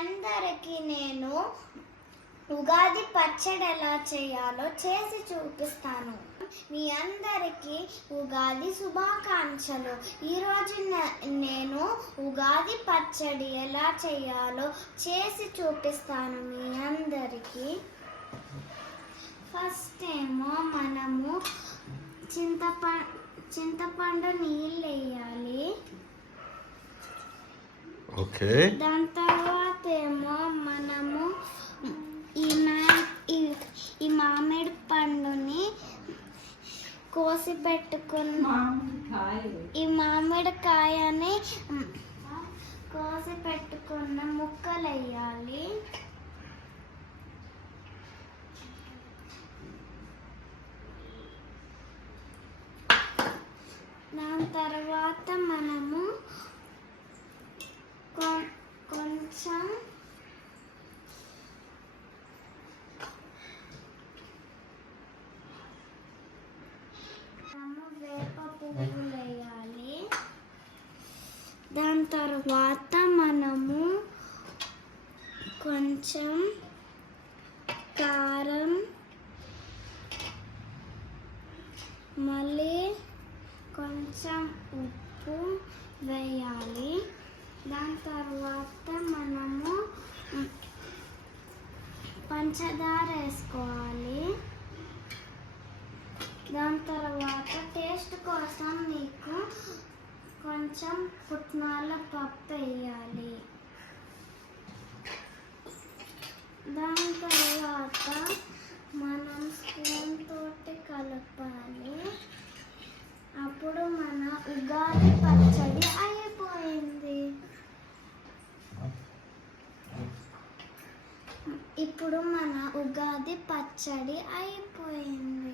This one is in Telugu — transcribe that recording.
అందరికీ నేను ఉగాది పచ్చడి ఎలా చేయాలో చేసి చూపిస్తాను. మీ అందరికీ ఉగాది శుభాకాంక్షలు. ఈరోజు నేను ఉగాది పచ్చడి ఎలా చేయాలో చేసి చూపిస్తాను మీ అందరికీ. ఫస్ట్ ఏమో మనము చింతపండు నీళ్ళు వేయాలి. ఓకే. దాని తర్వాత ఏమో మనము ఈ మామిడి పండుని కోసి పెట్టుకున్న ఈ మామిడికాయని కోసి పెట్టుకున్న ముక్కలు వేయాలి. దాని తర్వాత మనము కొంచెం వేప పువ్వులు వేయాలి. దాని తర్వాత మనము కొంచెం కారం, మళ్ళీ కొంచెం ఉప్పు వేయాలి. దాని తర్వాత మనము పంచదార వేసుకోవాలి. దాని తర్వాత టేస్ట్ కోసం మీకు కొంచెం పుట్నాల పప్పు వేయాలి. దాని తర్వాత మనం స్పూన్ తోటి కలపాలి. అప్పుడు మన ఉగాది పచ్చడి అయిపోయింది. ఇప్పుడు మన ఉగాది పచ్చడి అయిపోయింది.